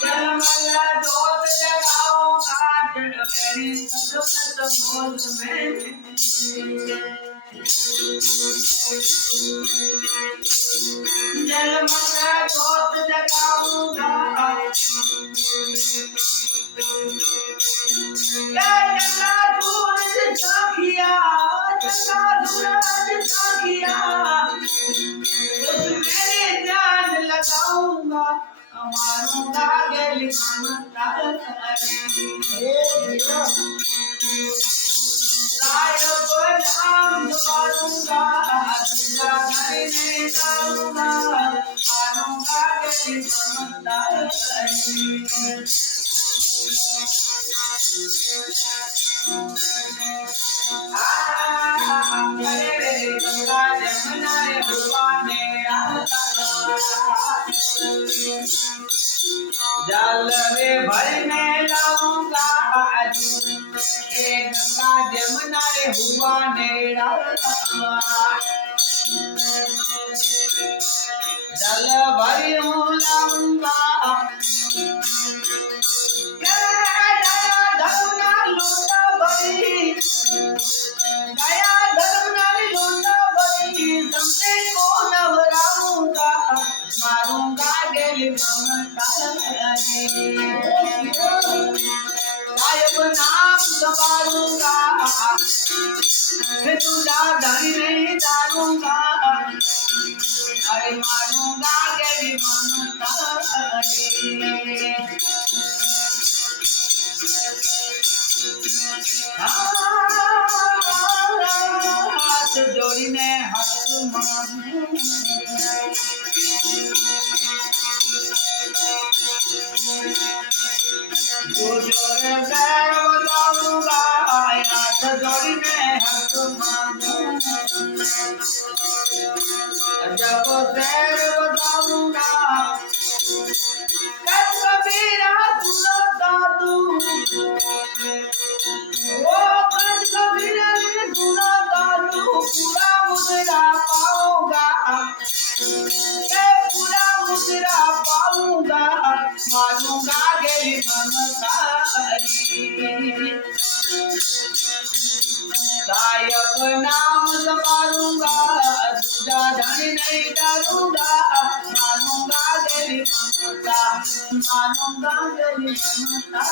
जलमला जोत जगाऊंगा जग मेरी सजमत मोल में जलमला जोत जगाऊंगा जगा सूरज साखिया जगा सूरज साखिया उस मेरे जान लगाऊंगा मारूंगा गली ममता साहिब नाम मारूंगा तुझा घर नहीं डालूंगा मारूंगा गली ममता जल रे भर में लाऊंगा एक गंगा जमुना रे हुआ नेड़ा जल भरी हूँ लाऊंगा मारूंगा गेली ममता साहिब नाम संभालूंगा तुझा धनी नहीं डालूंगा अरे मारूंगा गेली ममता हाथ जोड़ीने हाथ मारू जोड़े पैर बताऊंगा हाथ जोड़ीने हाथ मारू जब पैर बताऊंगा कबीरा सुनो दादू ओ कबीरा सुनो दादू पूरा मुद्रा पाऊंगा पूरा मुद्रा पाऊंगा मानूंगा गेली ममतारी साहिब नाम संभालूंगा तुझा धनी नहीं डालूंगा मानूंगा गेली ममता मानूंगा गेली ममता